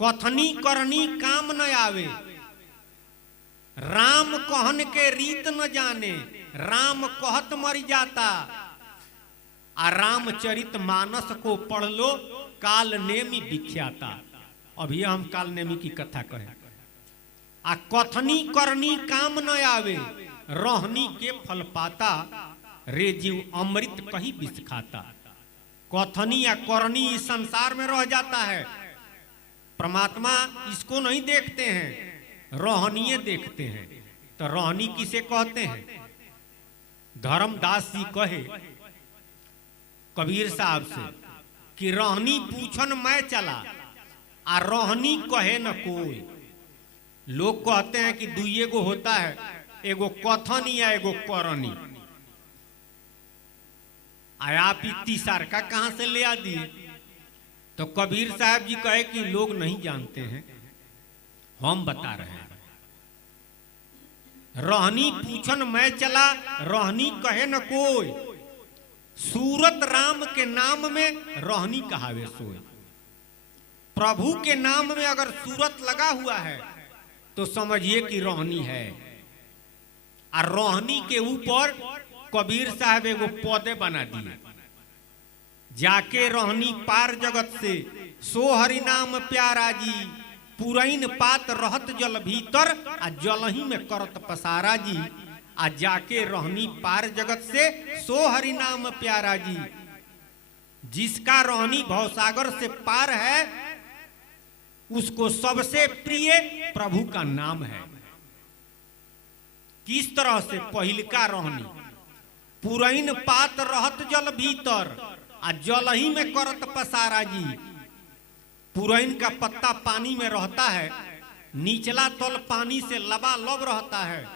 कथनी करनी काम न आवे, राम कहन के रीत न जाने, राम कहत मर जाता। आ रामचरित मानस को पढ़ लो, काल नेमी विख्याता। अभी हम काल नेमी की कथा कहें। आ कथनी करनी काम न आवे, रहनी के फल पाता। रे जीव अमृत कहीं विष खाता। कथनी या करनी इस संसार में रह जाता है, परमात्मा इसको नहीं देखते हैं, रोहनीय देखते हैं। तो रोहनी किसे कहते हैं? धर्मदास जी कहे कबीर साहब से कि रोहनी पूछन मैं चला, आ रोहनी कहे न कोई। लोग कहते हैं कि दुइये गो होता है, एगो कथनी या एगो करनी। आप तीसर का कहां से ले आ दिए? तो कबीर साहब जी कहे कि लोग नहीं जानते हैं, हम बता रहे हैं। रहनी पूछन मैं चला, रहनी कहे न कोई। सूरत राम के नाम में रहनी कहावे सोई। प्रभु के नाम में अगर सूरत लगा हुआ है तो समझिए कि रोहनी है। और रोहनी के ऊपर कबीर साहब एगो पौधे बना दिए, जाके रोहनी पार जगत से, सो हरि नाम प्यारा जी। पुरैन पात रहत जल भीतर, आ जल ही में करत पसारा जी। आ जाके रोहनी पार जगत से, सो हरि नाम प्यारा जी। जिसका रोहनी भवसागर से पार है, उसको सबसे प्रिय प्रभु का नाम है। किस तरह से? पहिलका रोहनी पुरैन पात रहत जल भीतर, आ जल ही में करत पसारा जी। पुरैन का पत्ता पानी में रहता है, निचला तल पानी से लबालब रहता है,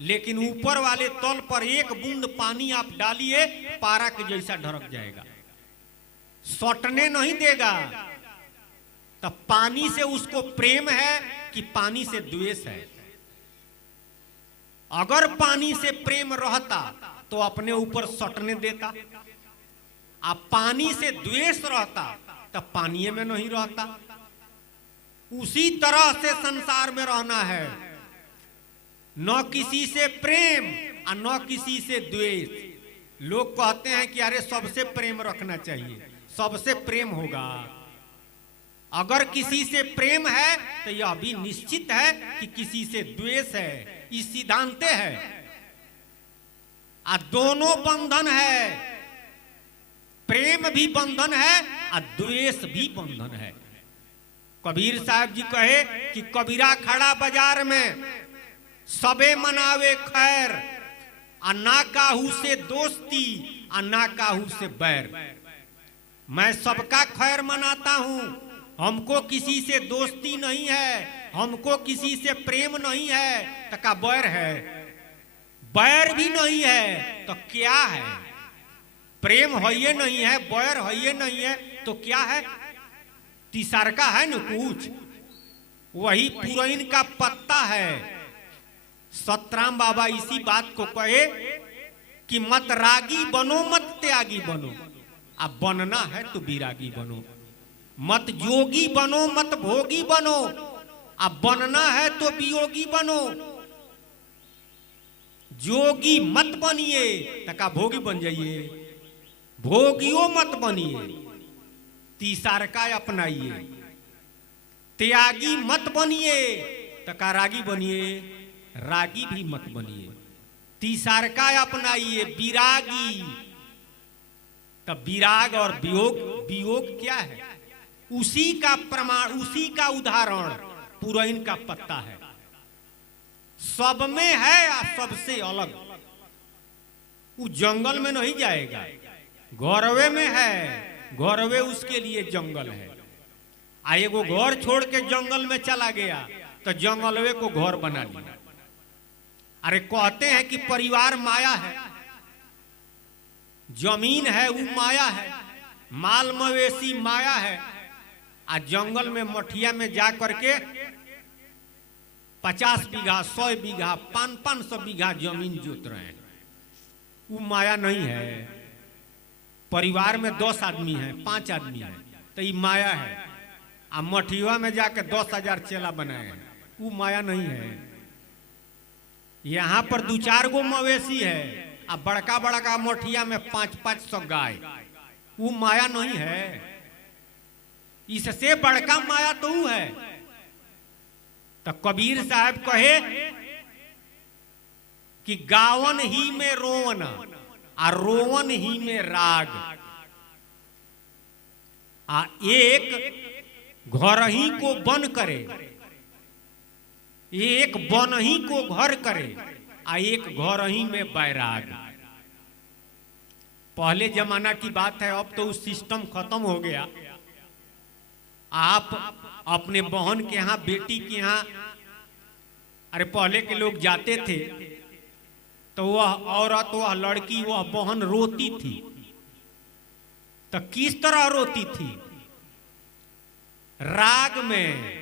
लेकिन ऊपर वाले तल पर एक बूंद पानी आप डालिए, पारा के जैसा ढरक जाएगा, सटने नहीं देगा। तब पानी से उसको प्रेम है कि पानी से द्वेष है? अगर पानी से प्रेम रहता तो अपने ऊपर सटने देता। अब पानी से द्वेष रहता तब पानी में नहीं रहता। उसी तरह से संसार में रहना है, न किसी से प्रेम और न किसी से द्वेष। लोग कहते हैं कि अरे सबसे प्रेम रखना चाहिए, सबसे प्रेम होगा। अगर किसी से प्रेम है तो यह भी निश्चित है कि किसी से द्वेष है, इस सिद्धांत है। आ दोनों बंधन है, प्रेम भी बंधन है और द्वेष भी बंधन है। कबीर साहब जी कहे कि कबीरा खड़ा बाजार में, सबे मनावे खैर, आ ना काहू से दोस्ती आ ना काहू से बैर। मैं सबका खैर मनाता हूं, हमको किसी से दोस्ती नहीं है, हमको किसी से प्रेम नहीं है, तो का बैर है? बैर भी नहीं है तो क्या है? प्रेम है ये नहीं है, बैर है ये नहीं है, तो क्या है? तीसर का है न कुछ। वही पुरैन का पत्ता है। सतराम बाबा इसी बात को कहे कि मत रागी बनो मत त्यागी बनो, अब बनना है तो विरागी बनो। मत जोगी बनो मत भोगी बनो, अब बनना है तो वियोगी बनो। जोगी मत बनिए तका भोगी बन जाइए, भोगियो मत बनिए, तीसर का अपनाइए। त्यागी मत बनिए तका रागी बनिए, रागी भी मत बनिए। तीसर का अपनाइए विरागी। तब विराग और वियोग, वियोग क्या है? उसी का प्रमाण, उसी का उदाहरण पुरैन का पत्ता है। सब में है या सबसे अलग। वो जंगल में नहीं जाएगा, गौरवे में है, गौरवे उसके लिए जंगल है। आ एगो घर छोड़ के जंगल में चला गया तो जंगलवे को घर बना लिया। अरे कहते हैं कि परिवार माया है, जमीन है वो माया है, माल मवेशी माया है। आ जंगल में मठिया में जा करके 50 बीघा 100 बीघा 500 बीघा जमीन जोत रहे हैं, वो माया नहीं है। परिवार में 10 आदमी है, 5 आदमी है, तो ये माया है। आ मठिया में जाके 10,000 चेला बनाए हैं, वो माया नहीं है। यहाँ पर 2-4 गो मवेशी है, आ बड़का बड़का मठिया में 500-500 गाय, वो माया नहीं है। इससे बड़का माया तो वो है। तो कबीर साहब कहे कि गावन ही में रोवन आ रोवन ही में राग, आ एक घर ही को बन करे, एक बन ही को घर करे, आ एक घर ही में बैराग। पहले जमाना की बात है, अब तो उस सिस्टम खत्म हो गया। आप अपने बहन के यहाँ, बेटी के यहाँ, अरे पहले के लोग जाते थे तो वह औरत, वह लड़की, वह बहन रोती थी। तो किस तरह रोती थी? राग में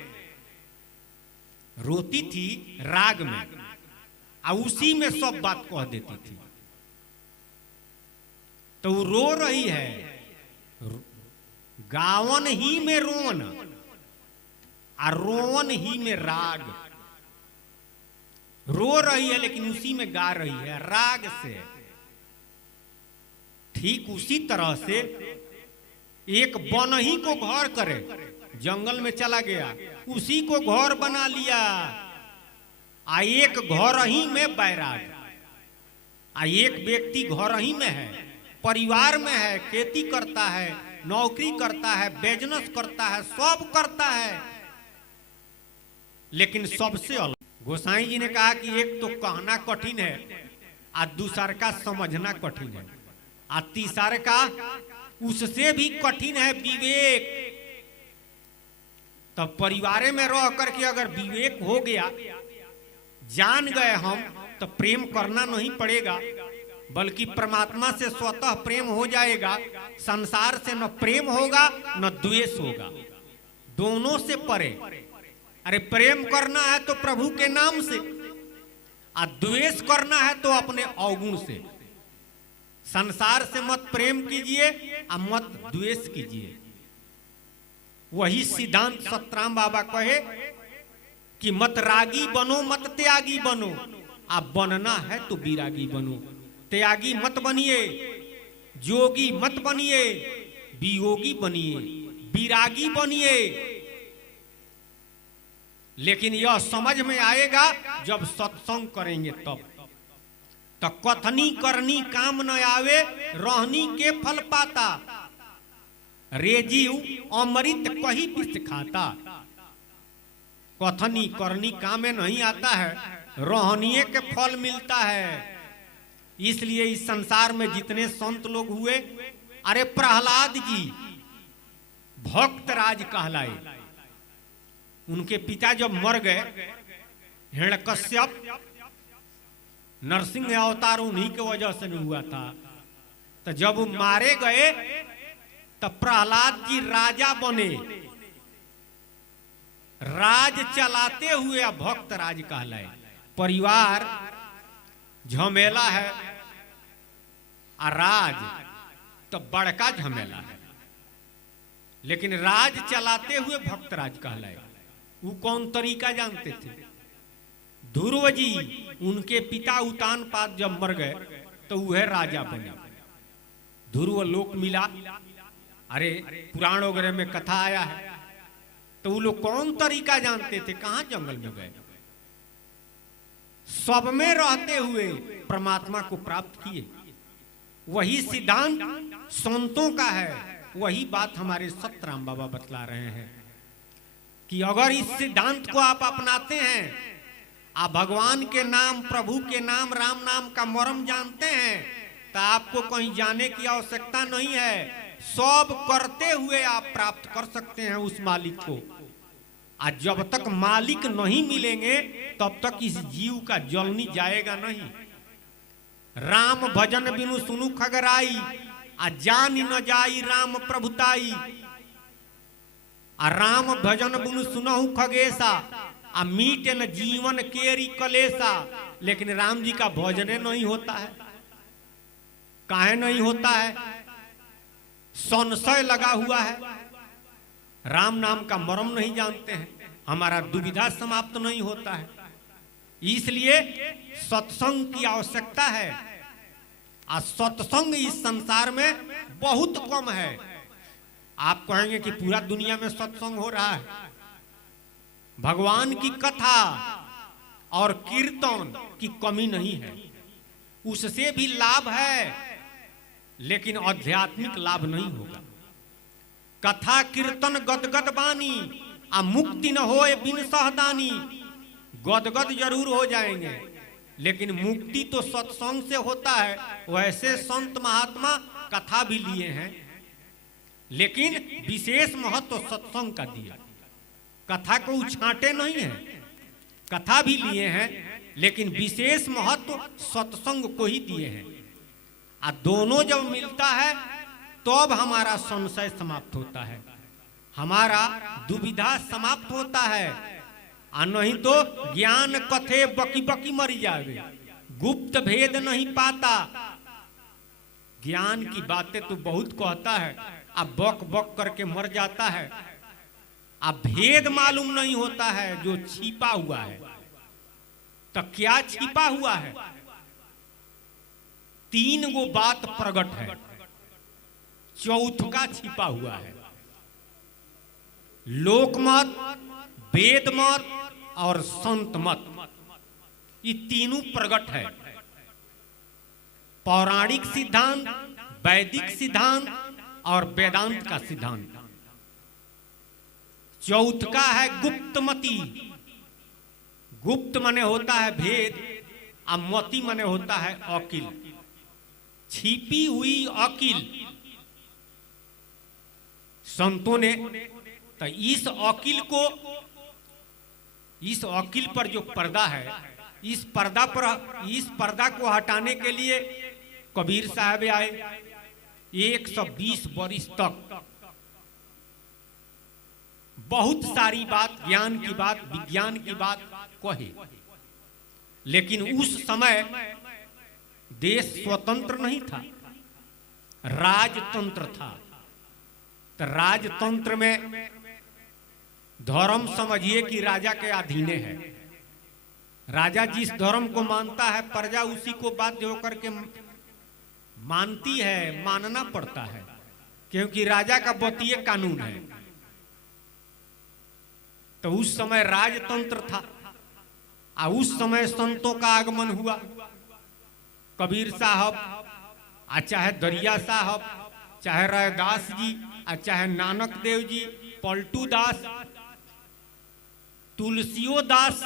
रोती थी, राग में, और उसी में सब बात कह देती थी। तो वो रो रही है, गावन ही में रोवन और रोवन ही में राग। रो रही है लेकिन उसी में गा रही है राग से। ठीक उसी तरह से एक बन ही को घर करे, जंगल में चला गया, उसी को घर बना लिया, आ एक घर ही में बैराग। आ एक व्यक्ति घर ही में है, परिवार में है, खेती करता है, नौकरी करता है, बिजनेस करता है, सब करता है, लेकिन सबसे अलग। गोसाई जी ने कहा कि एक तो कहना कठिन है, आ दूसर का समझना कठिन है, आ तीसर का उससे भी कठिन है विवेक। तो परिवार में रह करके अगर विवेक हो गया, जान गए हम, तो प्रेम करना नहीं पड़ेगा, बल्कि परमात्मा से स्वतः प्रेम हो जाएगा। संसार से न प्रेम होगा न द्वेष होगा, दोनों से परे। अरे प्रेम करना है तो प्रभु के नाम से, और द्वेष करना है तो अपने अवगुण से। संसार से मत प्रेम कीजिए और मत द्वेष कीजिए। वही सिद्धांत सतराम बाबा कहे कि मत रागी बनो मत त्यागी बनो, आप बनना है तो विरागी बनो। त्यागी मत बनिए, जोगी मत बनिए, वियोगी बनिए, विरागी बनिए। लेकिन यह समझ में आएगा जब सत्संग करेंगे तब। तो कथनी करनी काम न आवे, रहनी के फल पाता, रेजीव अमृत कही विष खाता। कथनी करनी काम में नहीं आता है, रहनिए के फल मिलता है। इसलिए इस संसार में जितने संत लोग हुए, अरे प्रहलाद जी भक्त राज कहलाए। उनके पिता जब मर गए, हिरण्यकश्यप, नरसिंह अवतार उन्हीं के वजह से नहीं हुआ था। तो जब वो मारे गए तो प्रहलाद जी राजा बने, राज चलाते हुए भक्त राज कहलाए। परिवार झमेला है और राज तो बड़का झमेला है, लेकिन राज चलाते हुए भक्त राज कहलाए। वो कौन तरीका जानते थे? ध्रुव जी, उनके पिता उतानपाद जब मर गए तो वह राजा बने, ध्रुव लोक मिला। अरे पुराण वगैरह में कथा आया है। तो वो लोग कौन तरीका जानते थे? कहां जंगल में गए, सब में रहते हुए परमात्मा को प्राप्त किए। वही सिद्धांत संतों का है, वही बात हमारे सतराम बाबा बतला रहे हैं कि अगर इस सिद्धांत को आप अपनाते हैं, आप भगवान के नाम, प्रभु के नाम, राम नाम का मर्म जानते हैं, तो आपको कहीं जाने की आवश्यकता नहीं है। सब करते हुए आप प्राप्त कर सकते हैं उस मालिक को। आज जब तक मालिक नहीं मिलेंगे तब तक इस जीव का जलनी जाएगा नहीं। राम भजन बिनु सुनु खगराई, आ जान न जाई राम प्रभुताई। आ राम भजन बिनु सुनहु खगेसा, आ मीटे न जीवन केरी कलेसा। लेकिन राम जी का भजन नहीं होता है। काहे नहीं होता है? संशय लगा हुआ है। राम नाम का मर्म नहीं जानते हैं, हमारा दुविधा समाप्त नहीं होता है। इसलिए सत्संग की आवश्यकता है। और सत्संग इस संसार में बहुत कम है। आप कहेंगे कि पूरा दुनिया में सत्संग हो रहा है। भगवान की कथा और कीर्तन की कमी नहीं है, उससे भी लाभ है, लेकिन आध्यात्मिक लाभ नहीं होगा। कथा कीर्तन गदगद बानी आ मुक्ति न होए बिन सहदानी। गदगद जरूर हो जाएंगे, लेकिन मुक्ति तो सत्संग से होता है। वैसे संत महात्मा कथा भी लिए हैं, लेकिन विशेष महत्व तो सत्संग का दिया। कथा को उछाटे नहीं है, कथा भी लिए हैं, लेकिन विशेष महत्व सत्संग को ही दिए हैं। आ दोनों जब मिलता है तो अब हमारा संशय समाप्त होता है, हमारा दुविधा समाप्त होता है। आ नहीं तो ज्ञान कथे बकी बकी मर जावे, गुप्त भेद नहीं पाता। ज्ञान की बातें तो बहुत कहता है, अब बक बक करके मर जाता है। अब भेद मालूम नहीं होता है जो छिपा हुआ है। तो क्या छिपा हुआ है? 3 गो बात प्रकट है, चौथा छिपा हुआ है। लोकमत, वेद मत और संत मत, ये तीनों प्रकट है। पौराणिक सिद्धांत, वैदिक सिद्धांत और वेदांत का सिद्धांत। चौथा है गुप्तमति। गुप्त माने होता है भेद, और मति माने होता है अकिल, छिपी हुई अकिल। संतों ने तो इस अकिल पर जो पर्दा है, इस पर्दा को हटाने के लिए कबीर साहब आए। 120 वर्ष तक बहुत सारी बात, ज्ञान की बात, विज्ञान की बात कहे, लेकिन उस समय देश स्वतंत्र नहीं था, राजतंत्र था। तो राजतंत्र में धर्म समझिए कि राजा के अधीने है। राजा जिस धर्म को मानता है, प्रजा उसी को बाध्य होकर के मानती है, मानना पड़ता है, क्योंकि राजा का बतीय कानून है। तो उस समय राजतंत्र था, और उस समय संतों का आगमन हुआ। कबीर साहब, चाहे दरिया साहब, चाहे रैदास जी, चाहे नानक देव जी, पलटू दास, तुलसियो दास,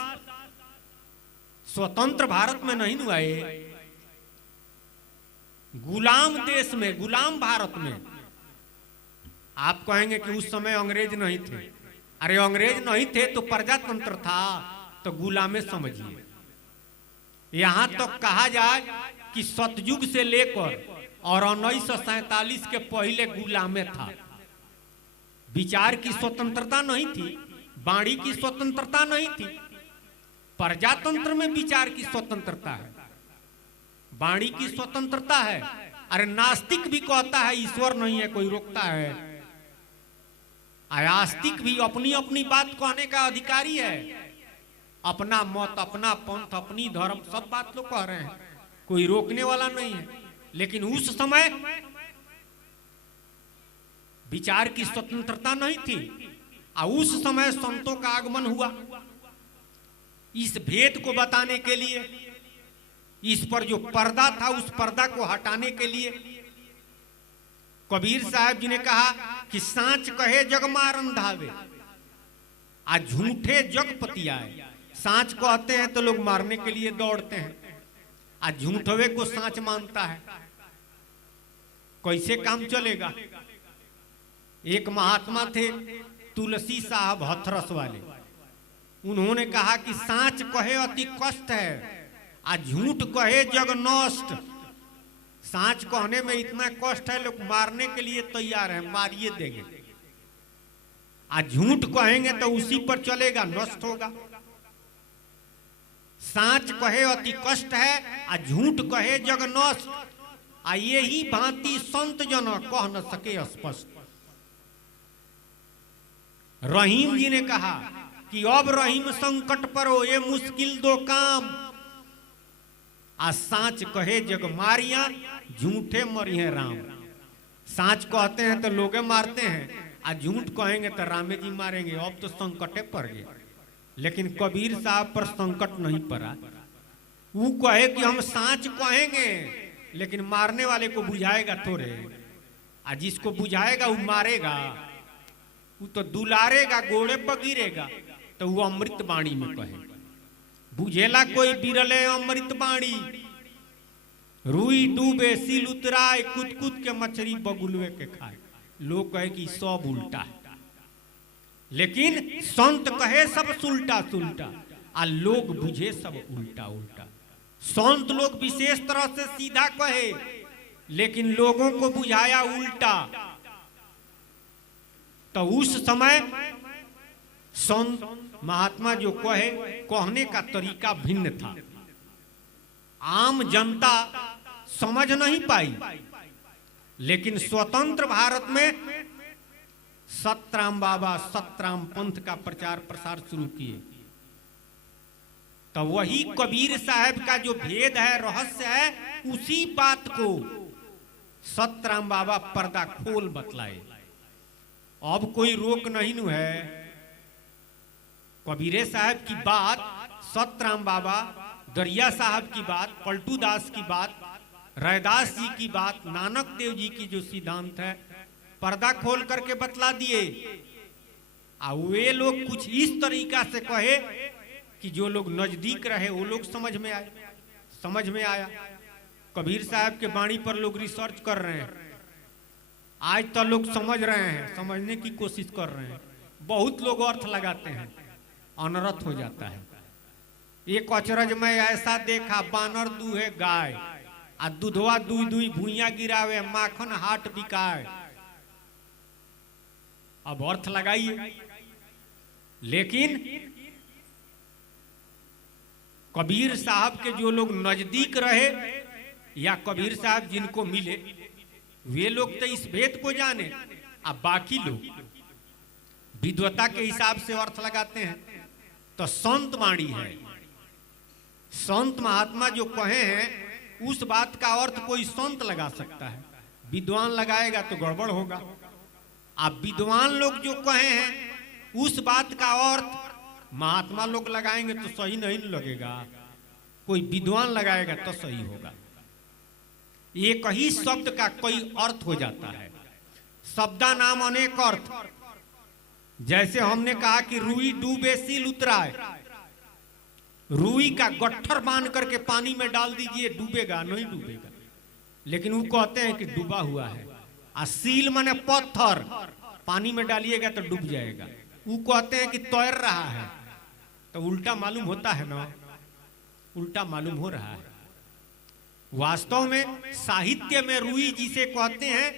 स्वतंत्र भारत में नहीं हुए, गुलाम देश में, गुलाम भारत में। आप कहेंगे कि उस समय अंग्रेज नहीं थे। अरे अंग्रेज नहीं थे तो प्रजातंत्र था, तो गुलामे समझिए। यहां तो कहा जाए कि सतयुग से लेकर और 1947 के पहले गुलामे था। विचार की स्वतंत्रता नहीं थी, वाणी की स्वतंत्रता नहीं थी। प्रजातंत्र में विचार की स्वतंत्रता है, वाणी की स्वतंत्रता है। अरे नास्तिक भी कहता है ईश्वर नहीं है, कोई रोकता है। आस्तिक भी अपनी अपनी बात कहने का अधिकारी है। अपना मत, अपना पंथ, अपनी धर्म, सब बात लोग कह रहे हैं, कोई रोकने वाला नहीं है। लेकिन उस समय विचार की स्वतंत्रता नहीं थी, और उस समय संतों का आगमन हुआ। इस भेद को बताने के लिए, इस पर जो पर्दा था, उस पर्दा को हटाने के लिए कबीर साहब जी ने कहा कि सांच कहे जग मारन धावे, आ झूठे जग पतियाए। सांच कहते हैं तो लोग मारने के लिए दौड़ते हैं, आ झूठवे को सांच मानता है। कैसे काम चलेगा? एक महात्मा थे तुलसी साहब हथरस वाले, उन्होंने कहा कि सांच कहे अति कष्ट है, आ झूठ कहे जग नष्ट। सांच कहने में इतना कष्ट है, लोग मारने के लिए तैयार हैं, मारिए देंगे। आ झूठ कहेंगे तो उसी पर चलेगा, नष्ट होगा। सांच कहे अति कष्ट है, आ झूठ कहे जग नष्ट। आ यही भांति संत जन कह न सके स्पष्ट। रहीम जी ने कहा कि अब रहीम संकट पर हो ये मुश्किल दो काम, आ सांच कहे जग मारिया झूठे मरिए राम। सांच कहते हैं तो लोगे मारते हैं, आ झूठ कहेंगे तो रामे जी मारेंगे। अब तो संकटे पड़ गए, लेकिन कबीर साहब पर संकट नहीं पड़ा। वो कहे कि हम सांच कहेंगे, लेकिन मारने वाले को बुझाएगा थोड़े, आ जिसको बुझाएगा वो मारेगा, वो तो दुलारेगा, गोड़े पर गिरेगा, तो वो अमृत बाणी में कहे। बुझेला कोई बिरले अमृत बाणी, रुई डूबे सील उतराए, कूद कूद के मछली बगुलवे के खाए। लोग कहे कि सब उल्टा है, लेकिन संत कहे सब सुलटा सुलटा, आ लोग बुझे सब उल्टा उल्टा। संत लोग विशेष तरह से सीधा कहे, लेकिन लोगों को बुझाया उल्टा। तो उस समय संत महात्मा जो कहे, कहने का तरीका भिन्न था। आम जनता समझ नहीं पाई, लेकिन स्वतंत्र भारत में सतराम बाबा सतराम पंथ का प्रचार प्रसार शुरू किए। तो वही कबीर साहब का जो भेद है, रहस्य है, उसी बात को सतराम बाबा पर्दा खोल बतलाए। अब कोई रोक नहीं नु है। कबीरे साहब की बात, सतराम बाबा, दरिया साहब की बात, पलटू दास की बात, रैदास जी की बात, नानक देव जी की जो सिद्धांत है, पर्दा खोल करके बतला दिए। आ वे लोग कुछ इस तरीका से कहे कि जो लोग नजदीक रहे वो लोग समझ में आए, समझ में आया। कबीर साहब के वाणी पर लोग रिसर्च कर रहे हैं, आज तो लोग समझ रहे हैं, समझने की कोशिश कर रहे हैं। बहुत लोग अर्थ लगाते हैं, अनर्थ हो जाता है। एक अचरज में ऐसा देखा, बानर दूहे गाय, आ दूधवा दुई दुई भूइया गिरावे, माखन हाट बिकाए। अब अर्थ लगाइए। लेकिन कबीर साहब के जो लोग नजदीक रहे या कबीर साहब जिनको मिले, वे लोग तो इस भेद को जाने, अब बाकी लोग विद्वता के हिसाब से अर्थ लगाते हैं। तो संत वाणी है, संत महात्मा जो कहे हैं उस बात का अर्थ कोई संत लगा सकता है, विद्वान लगाएगा तो गड़बड़ होगा। अब विद्वान लोग जो कहे हैं उस बात का अर्थ महात्मा लोग लगाएंगे तो सही नहीं लगेगा, कोई विद्वान लगाएगा तो सही होगा। एक ही शब्द का कई अर्थ हो जाता है, शब्दा नाम अनेक अर्थ। जैसे हमने कहा कि रुई डूबे सील उतराए, रुई का गट्ठर बांध करके पानी में डाल दीजिए, डूबेगा नहीं? डूबेगा। लेकिन वो कहते हैं कि डूबा हुआ है। आ सील माने पत्थर, पानी में डालिएगा तो डूब जाएगा। वो कहते हैं कि तैर रहा है, तो उल्टा मालूम होता है ना, उल्टा मालूम हो रहा है। वास्तव में साहित्य में रुई जिसे कहते हैं,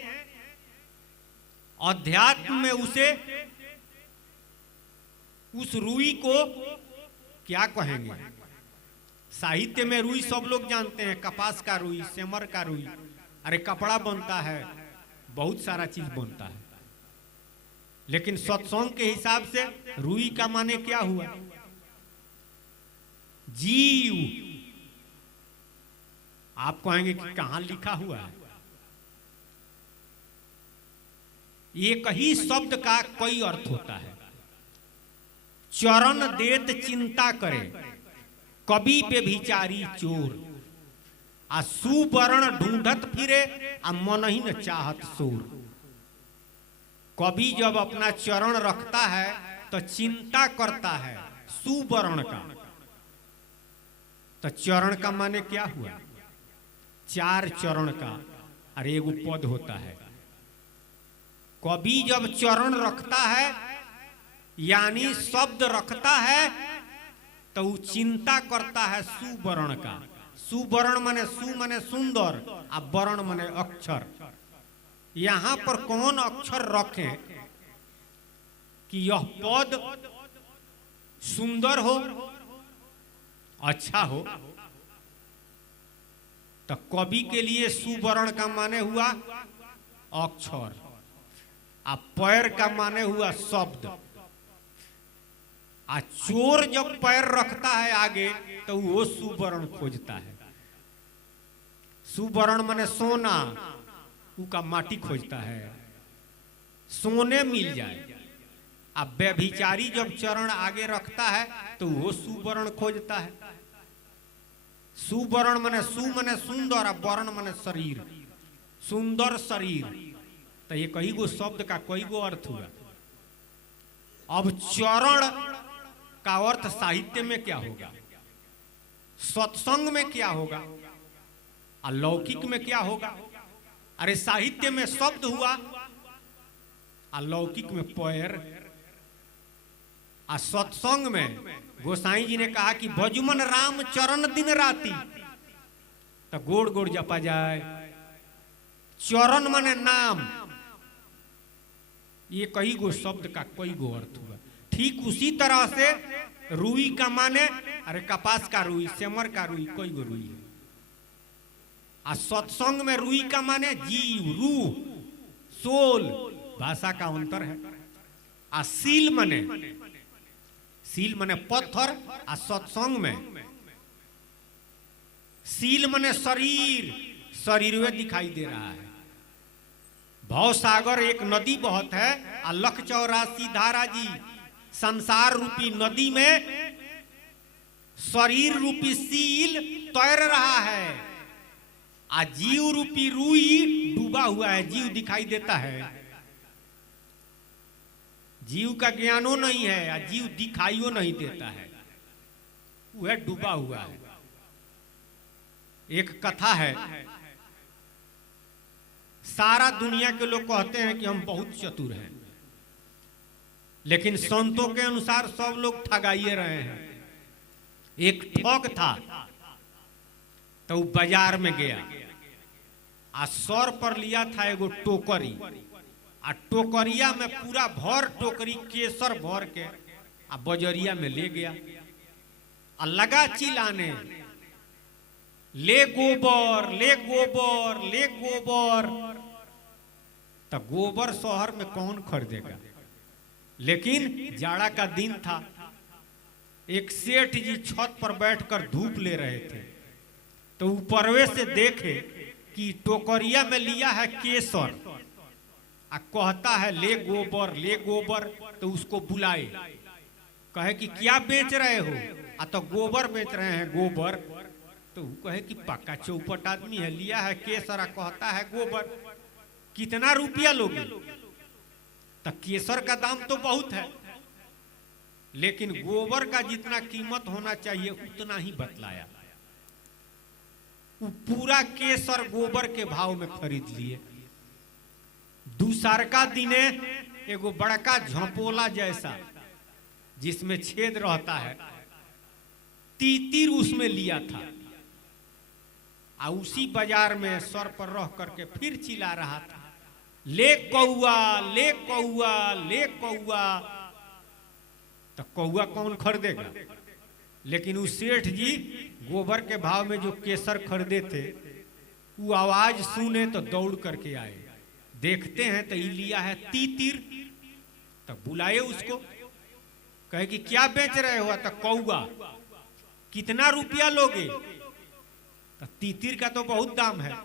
अध्यात्म में उसे, उस रुई को क्या कहेंगे? साहित्य में रुई सब लोग जानते हैं, कपास का रुई, सेमर का रुई, अरे कपड़ा बनता है, बहुत सारा चीज बनता है। लेकिन सत्संग के हिसाब से रुई का माने क्या हुआ? जीव। आप कहेंगे कि कहां लिखा हुआ है? एक ही शब्द का कई अर्थ होता है। चरण देत चिंता करे, कवि पे विचारी चोर, आ सुवर्ण ढूंढत फिरे, आ मन ही न चाहत शोर। कवि जब अपना चरण रखता है तो चिंता करता है सुवर्ण का। तो चरण का माने क्या हुआ? चार चरण का, अरे एगो पद होता है। कवि जब चरण रखता है यानी शब्द रखता है, तो वो चिंता करता है सुवर्ण का। सुवर्ण माने सु माने सुंदर, आ वर्ण माने अक्षर। यहां पर कौन अक्षर रखें कि यह पद सुंदर हो, अच्छा हो? तो कवि के लिए सुवर्ण का माने हुआ अक्षर, आ पैर का माने हुआ शब्द। आ चोर जब पैर रखता है आगे तो वो सुवर्ण खोजता है। सुवर्ण माने सोना, उसका माटी खोजता है, सोने मिल जाए। अब व्यभिचारी जब चरण आगे रखता है तो वो सुवर्ण खोजता है। सुवर्ण माने सु माने सुंदर, और वर्ण माने शरीर, सुंदर शरीर। तो ये कई गो शब्द का कई गो अर्थ हुआ। अब चरण का अर्थ साहित्य में क्या होगा, सत्संग में क्या होगा, अलौकिक में क्या होगा? अरे साहित्य में शब्द हुआ, अलौकिक में पैर, आ सत्संग में गोसाई जी ने कहा कि भजुमन राम चरण दिन राती, तो गोड़ गोड़ जपा जाए। चरण माने नाम, ये कई गो शब्द का कई गो अर्थ हुआ। ठीक उसी तरह से रुई का माने, अरे कपास का रुई, सेमर का रुई, कई गो रुई है। आ सत्संग में रुई का माने जीव, रूह, सोल, भाषा का अंतर है। आ सील मने पत्थर, आ सत्संग में सील मने शरीर, शरीर में दिखाई दे रहा है। भव सागर एक नदी बहुत है, आ लख 84 धारा जी संसार रूपी नदी में शरीर रूपी सील तैर रहा है, आ जीव रूपी रुई डूबा हुआ है। जीव दिखाई देता है, जीव का ज्ञानो नहीं है, आ जीव दिखाइयो नहीं देता है, वह डूबा हुआ है। एक कथा है, सारा दुनिया के लोग कहते हैं कि हम बहुत चतुर हैं, लेकिन संतों के अनुसार सब लोग ठगाइए रहे हैं। एक ठग था, तो बाजार में गया, आ सर पर लिया था एगो टोकरी, आ टोकरिया में पूरा भर टोकरी केसर भर के आ बजरिया में ले गया, आ लगा चिल्लाने, ले गोबर, ले गोबर, ले गोबर। तो गोबर शहर में कौन खरीदेगा? लेकिन जाड़ा का दिन था, एक सेठ जी छत पर बैठकर धूप ले रहे थे, तो ऊपरवे से देखे कि टोकरिया में लिया है केसर, आ कहता है ले गोबर, ले गोबर। तो उसको बुलाए, कहे कि क्या बेच रहे हो? आ तो गोबर बेच रहे हैं, गोबर। तो कहे कि पक्का चौपट आदमी है, लिया है केसर, आ कहता है गोबर, कितना रुपया लोगे? तो केसर का दाम तो बहुत है, लेकिन गोबर का जितना कीमत होना चाहिए उतना ही बतलाया। वो पूरा केसर गोबर के भाव में खरीद लिए। दूसरका दिने एगो बड़का झपोला जैसा जिसमें छेद रहता है, तीतिर उसमें लिया था, आ उसी बाजार में सर पर रह करके फिर चिल्ला रहा था, ले कौआ, ले कौआ, ले कौआ। तो कौआ कौन खरीदेगा? लेकिन उस सेठ जी गोबर के भाव में जो केसर खरीदे थे, वो आवाज सुने तो दौड़ करके आए, देखते हैं तो ये लिया है तीतिर। तो बुलाए उसको, कहे कि क्या बेच रहे हो? तो कौआ, कितना रुपया लोगे? तो तीतिर का तो बहुत दाम है,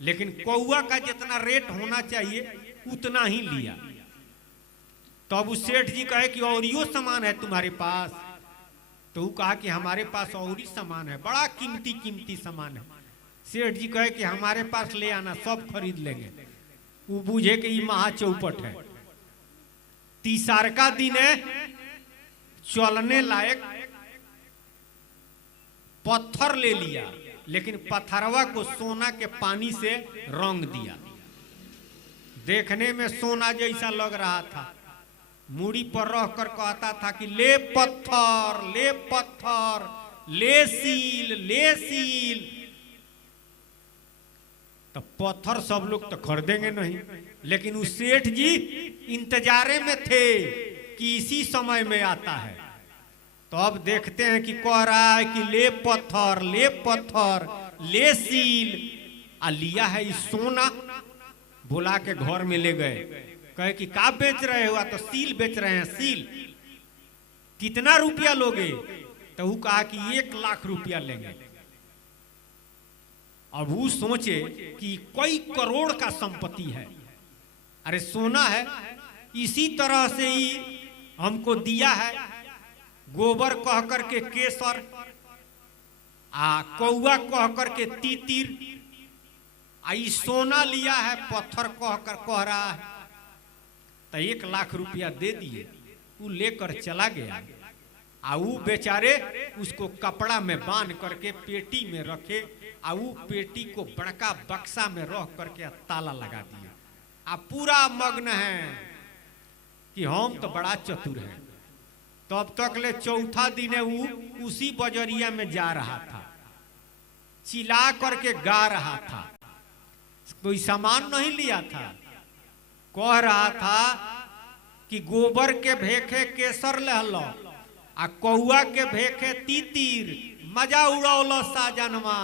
लेकिन कौआ का जितना रेट होना चाहिए उतना ही लिया। तो अब उस सेठ जी कहे कि और यो सामान है तुम्हारे पास? तो वो कहा कि हमारे पास और ही सामान है, बड़ा कीमती कीमती सामान है। सेठ जी कहे कि हमारे पास ले आना, सब खरीद लेंगे। वो बूझे कि ये महा चौपट है। तीसरका दिन है, चलने लायक पत्थर ले लिया, लेकिन पत्थरवा को सोना के पानी से रंग दिया। देखने में सोना जैसा लग रहा था। मूड़ी पर रह कर कहता था कि ले पत्थर, ले पत्थर, ले सील, ले सील। तो पत्थर सब लोग तो खरीदेंगे नहीं, लेकिन उस सेठ जी इंतजारे में थे कि इसी समय में आता है। तो अब देखते हैं कि कह रहा है कि ले पत्थर, ले पत्थर, ले सील, आ लिया है इस सोना। बुला के घर में ले गए, कहे कि का बेच रहे हो? तो सील बेच रहे हैं, सील। कितना रुपया लोगे? तो वो कहा कि 1 लाख रुपया लेंगे। अब वो सोचे कि कई करोड़ का संपत्ति है, अरे सोना है, इसी तरह से ही हमको दिया है, गोबर कह करके केसर, कौआ कह करके तीतिर, सोना लिया है पत्थर कह रहा है। तो 1 लाख रुपया दे दिए, वो लेकर चला गया। वो बेचारे उसको कपड़ा में बांध करके पेटी में रखे, वो पेटी को बड़का बक्सा में रख करके ताला लगा दिया। पूरा मग्न है कि हम तो बड़ा चतुर हैं। तब तक ले चौथा दिन वो उसी बजरिया में जा रहा था, चिल्ला करके गा रहा था, कोई सामान नहीं लिया था। कह रहा था कि गोबर के भेखे केसर लहलो, कौआ के भेखे तीतिर, मजा उड़ौलो साजनवा,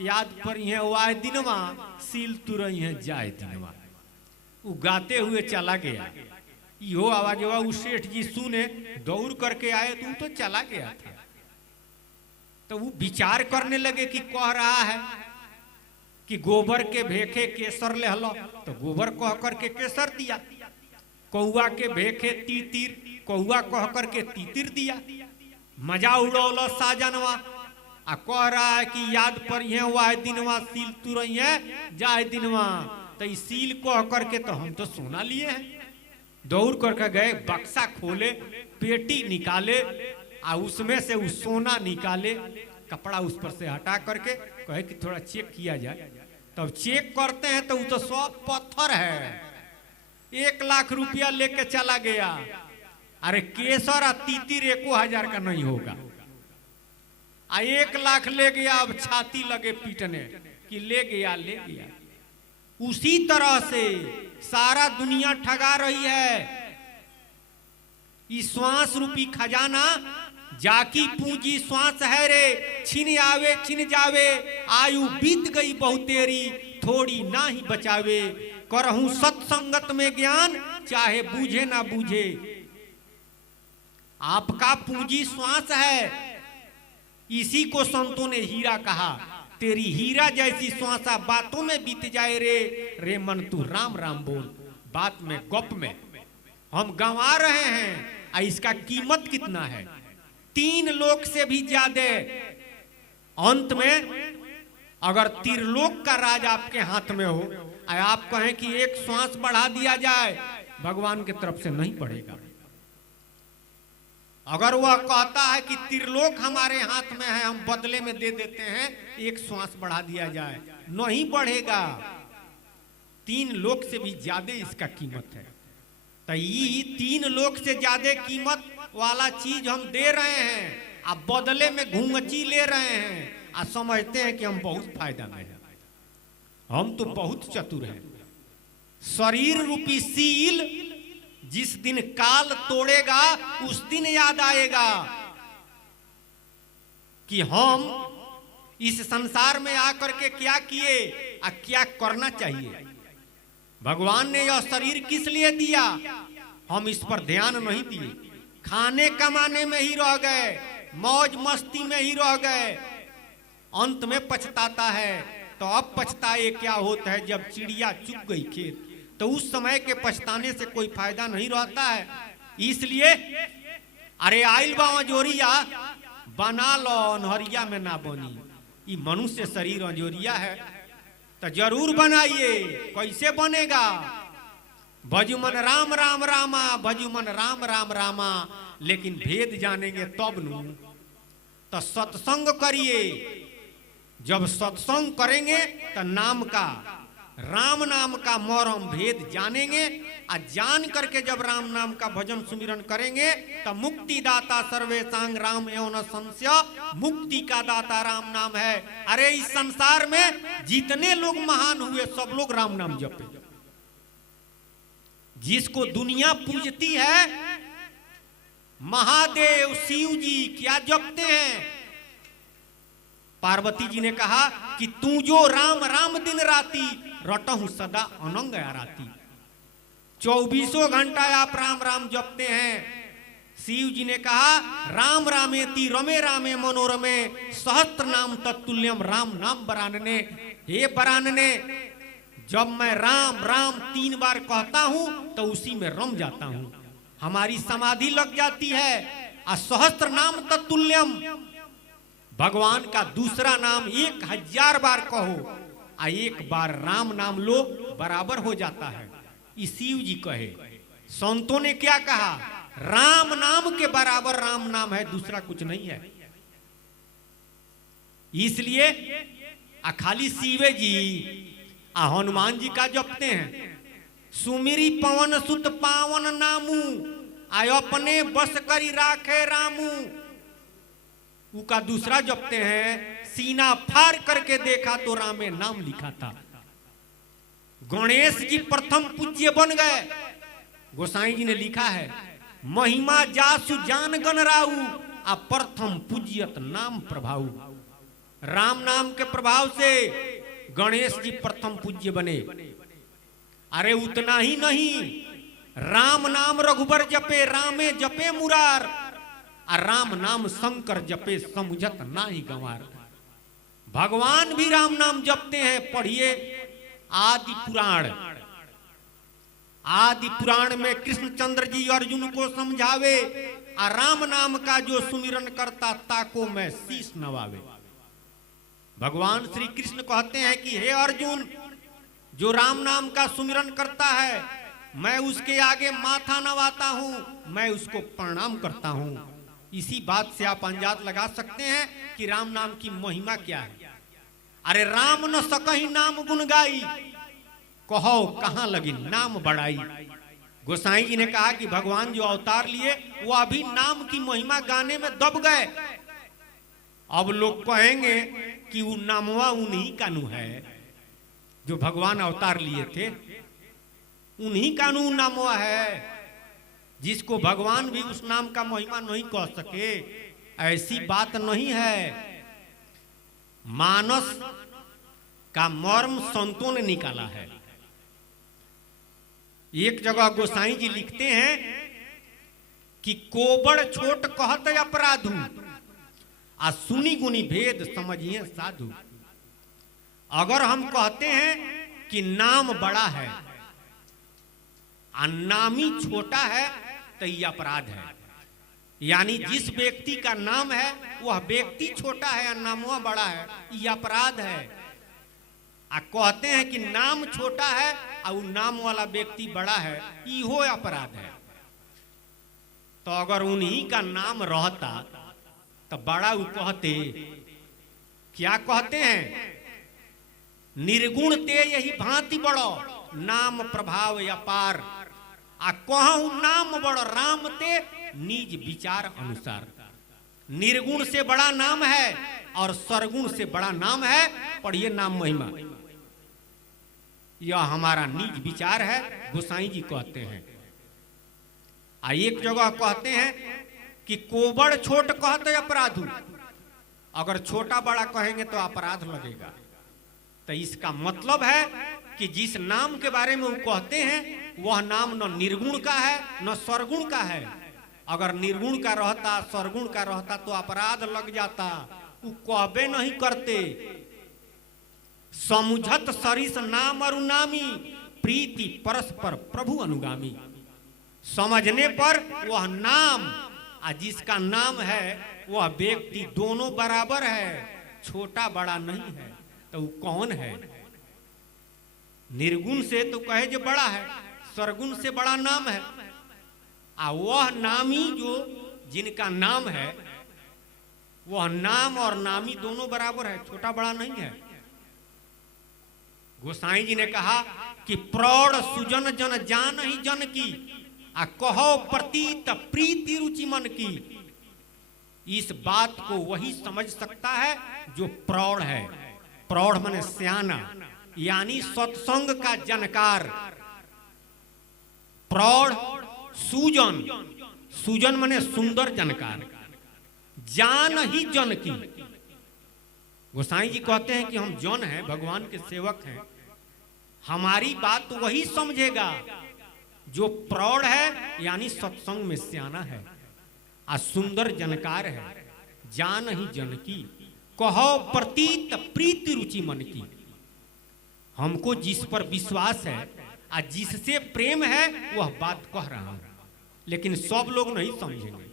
याद पर वाय दिनवा, सील तुरई है जाए दिनवा। वो गाते हुए चला गया। यो आवाज वो सेठ जी सुने, दौड़ करके आए, तो चला गया था। तो वो विचार करने लगे कि कह रहा है कि गोबर के भेखे केसर ले हलो, तो गोबर कह करके केसर दिया। कौआ के भेखे तीतिर, कौआ कह करके तीतिर दिया। मजा उड़ौलो साजनवा, कह रहा है कि याद पर वाह दिनवा, सील तुरई है जाए दिनवा। तो सील कह करके तो हम तो सोना लिए हैं। दौड़ करके गए, बक्सा खोले, पेटी निकाले, उसमें से उस सोना निकाले, कपड़ा उस पर से हटा करके कहे कि थोड़ा चेक किया जाए। तब चेक करते हैं तो वो तो सब पत्थर है। 1 लाख रुपया लेके चला गया। अरे केसर तीतिर 1,000 का नहीं होगा। 1 लाख ले गया। अब छाती लगे पीटने कि ले गया ले गया। उसी तरह से सारा दुनिया ठगा रही है। इस श्वास रूपी खजाना जाकी पूंजी श्वास है रे, छिन आवे छिन जावे, आयु बीत गई बहुतेरी, थोड़ी ना ही बचावे, करहूं सत्संगत में ज्ञान, चाहे बूझे ना बूझे। आपका पूंजी श्वास है, इसी को संतों ने हीरा कहा। तेरी हीरा जैसी श्वासा बातों में बीत जाए रे, रे मन तू राम राम बोल। बात में गप में हम गंवा रहे हैं। इसका कीमत कितना है? 3 लोक से भी ज्यादा। अंत में अगर त्रिलोक का राज आपके हाथ में हो, आप कहें कि 1 श्वास बढ़ा दिया जाए, भगवान की तरफ से नहीं बढ़ेगा। अगर वह कहता है कि त्रिलोक हमारे हाथ में है, हम बदले में दे देते हैं, 1 श्वास बढ़ा दिया जाए, नहीं बढ़ेगा। 3 लोक से भी ज्यादा इसका कीमत है। तो ये 3 लोक से ज्यादा कीमत वाला चीज हम दे रहे हैं, आप बदले में घूंघची ले रहे हैं, और समझते हैं कि हम बहुत फायदा में हैं। हम तो बहुत चतुर हैं। शरीर रूपी सील जिस दिन काल तोड़ेगा, उस दिन याद आएगा कि हम इस संसार में आकर के क्या किए और क्या करना चाहिए। भगवान ने यह शरीर किस लिए दिया, हम इस पर ध्यान नहीं दिए। खाने कमाने में ही रह गए, मौज मस्ती में ही रह गए। अंत में पछताता है। तो अब पछताए क्या होता है? जब चिड़िया चुग गई खेत, तो उस समय के पछताने से कोई फायदा नहीं रहता है। इसलिए अरे आइल बा अंजोरिया, बना लो अनहरिया में ना बनी। ये मनुष्य शरीर अंजोरिया है, तो जरूर बनाइए। कैसे बनेगा? भजुमन राम राम रामा, भजुमन राम राम रामा। लेकिन भेद जानेंगे तब नू। तो सत्संग करिए। जब सत्संग करेंगे तो नाम का, राम नाम का मरम भेद जानेंगे। और जान करके जब राम नाम का भजन सुमिरन करेंगे तो मुक्ति दाता सर्वेशांग राम एवं संशय, मुक्ति का दाता राम नाम है। अरे इस संसार में जितने लोग महान हुए सब लोग राम नाम जपे। जिसको दुनिया पूजती है, महादेव शिव जी क्या जपते हैं? पार्वती जी ने कहा कि तू जो राम राम दिन राती, रटहु सदा अनंग आराती। 24 घंटा आप राम राम जपते हैं। शिव जी ने कहा राम रामेति रमे रामे मनोरमे सहस्त्र नाम तत्तुल्यम राम नाम बरानने। हे बरानने, जब मैं राम राम 3 बार कहता हूं तो उसी में रम जाता हूं, हमारी समाधि लग जाती है। आ सहस्त्र नाम तत्तुल्यम, भगवान का दूसरा नाम 1000 बार कहो आ 1 बार राम नाम लो, बराबर हो जाता है। ये शिव जी कहे। संतों ने क्या कहा? राम नाम के बराबर राम नाम है, दूसरा कुछ नहीं है। इसलिए खाली शिवे जी हनुमान जी का जपते हैं। सुमिरी पवन सुत पावन नामू, आय अपने बस करी राखे रामू। उसका दूसरा जपते हैं, सीना फाड़ करके देखा तो रामे नाम लिखा था। गणेश जी प्रथम पूज्य बन गए। गोसाई जी ने लिखा है, महिमा जासु जान गण राऊ, आ प्रथम पूज्यत नाम प्रभाऊ। राम नाम के प्रभाव से गणेश जी प्रथम पूज्य बने। अरे उतना ही नहीं, राम नाम रघुबर जपे रामे जपे मुरार, और राम नाम शंकर जपे समुझत नाही गंवार। भगवान भी राम नाम जपते हैं। पढ़िए आदि पुराण। आदि पुराण में कृष्णचंद्र जी अर्जुन को समझावे, और राम नाम का जो सुमिरन करता ताको मैं शीश नवावे। भगवान श्री कृष्ण कहते हैं कि हे अर्जुन, जो राम नाम का सुमिरन करता है मैं उसके आगे माथा नवाता हूं, मैं उसको प्रणाम करता हूं। इसी बात से आप अंदाज लगा सकते हैं कि राम नाम की महिमा क्या है। अरे राम न सकहि नाम गुण गाई, कहो कहां लगी नाम बढ़ाई। गोसाई जी ने कहा कि भगवान जो अवतार लिए वो अभी नाम की महिमा गाने में दब गए। अब लोग कहेंगे कि वो नामवा उन्हीं का नु है, जो भगवान अवतार लिए थे उन्हीं का नु नामवा है, जिसको भगवान भी उस नाम का महिमा नहीं कह सके। ऐसी बात नहीं है। मानस का मर्म संतों ने निकाला है। एक जगह गोसाई जी लिखते हैं कि कोबड़ छोट कहत अपराधु, आ सुनी गुनी भेद समझिए साधु। अगर हम कहते हैं कि नाम बड़ा है और नामी छोटा है तो यह अपराध है। यानी जिस व्यक्ति का नाम है वह व्यक्ति छोटा है और नामवा बड़ा है, यह अपराध है। आ कहते हैं कि नाम छोटा है और नाम वाला व्यक्ति बड़ा है, इहो अपराध है। तो अगर उन्हीं का नाम रहता तो बड़ा वो कहते, क्या कहते हैं? निर्गुण ते यही भांति बड़ो, नाम प्रभाव अपार। आ कहूं नाम बड़ राम ते निज विचार अनुसार। निर्गुण से बड़ा नाम है और सरगुण से बड़ा नाम है। पढ़िए नाम महिमा, यह हमारा निज विचार है, गोसाई जी कहते हैं। एक जगह कहते हैं कि कोबड़ छोट कहते अपराधु, अगर छोटा बड़ा कहेंगे तो अपराध लगेगा। तो इसका मतलब है कि जिस नाम के बारे में वो कहते हैं वह नाम न निर्गुण का है न सरगुण का है। अगर निर्गुण का रहता, सरगुण का रहता तो अपराध लग जाता। वो कहबे नहीं करते। समुझत सरिस नाम अरुनामी, प्रीति परस्पर प्रभु अनुगामी। समझने पर वह नाम जिसका नाम है वह व्यक्ति दोनों बराबर है, छोटा बड़ा नहीं है। तो वो कौन है? निर्गुण से तो कहे जो बड़ा है, सरगुण से बड़ा नाम है। वह नामी जो जिनका नाम है वह नाम और नामी दोनों बराबर है, छोटा बड़ा नहीं है। गोसाई जी ने कहा कि प्रौढ़ सुजन जन जान ही जन की, कहो प्रतीत प्रीति रुचि मन की। इस बात को वही समझ सकता है जो प्रौढ़ है। प्रौढ़ माने सियाना, यानी सत्संग का जानकार। प्रौढ़ सुजन, सुजन माने सुंदर जानकार, जान ही जन की। गोसाई जी कहते हैं कि हम जन हैं, भगवान के सेवक हैं। हमारी बात तो वही समझेगा जो प्रौढ़ है, यानी सत्संग में सियाना है। आ सुंदर जनकार है, जान ही जन की, कहो प्रतीत प्रीति रुचि मन की। हमको जिस पर विश्वास है आ जिससे प्रेम है वह बात कह रहा हूं, लेकिन सब लोग नहीं समझेंगे।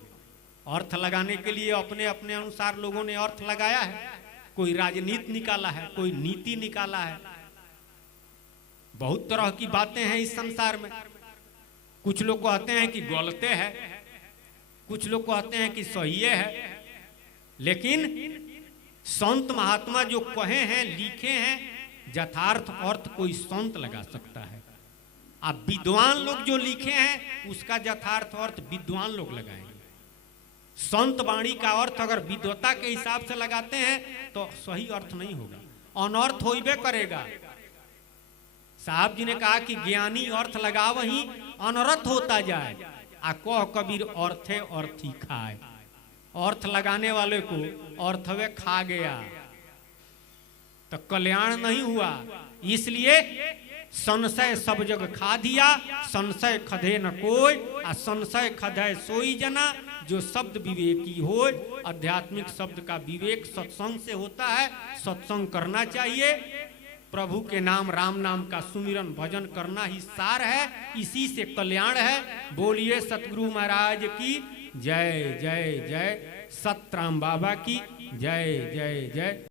अर्थ लगाने के लिए अपने अपने अनुसार लोगों ने अर्थ लगाया है। कोई राजनीति निकाला है, कोई नीति निकाला है, बहुत तरह की बातें हैं इस संसार में। कुछ लोग कहते हैं कि गलते है, कुछ लोग कहते हैं कि सही है, लेकिन संत महात्मा जो कहे हैं, लिखे हैं, यथार्थ अर्थ कोई संत लगा सकता है। अब विद्वान लोग जो लिखे हैं उसका यथार्थ अर्थ विद्वान लोग लगाएंगे। संत वाणी का अर्थ अगर विद्वता के हिसाब से लगाते हैं तो सही अर्थ नहीं होगा, अनर्थ होइबे करेगा। साहब जी ने कहा कि ज्ञानी अर्थ लगाव ही अनर्थ होता जाए, आ कह कबीर अर्थे अर्थी खाए। अर्थ लगाने वाले को अर्थवे खा गया तो कल्याण नहीं हुआ। इसलिए संशय सब जग खा दिया, संशय खधे न कोई, आ संशय खधे सोई जना जो शब्द विवेकी हो। आध्यात्मिक शब्द का विवेक सत्संग से होता है, सत्संग करना चाहिए। प्रभु के नाम राम नाम का सुमिरन भजन करना ही सार है, इसी से कल्याण है। बोलिए सतगुरु महाराज की जय जय जय, सतराम बाबा की जय जय जय।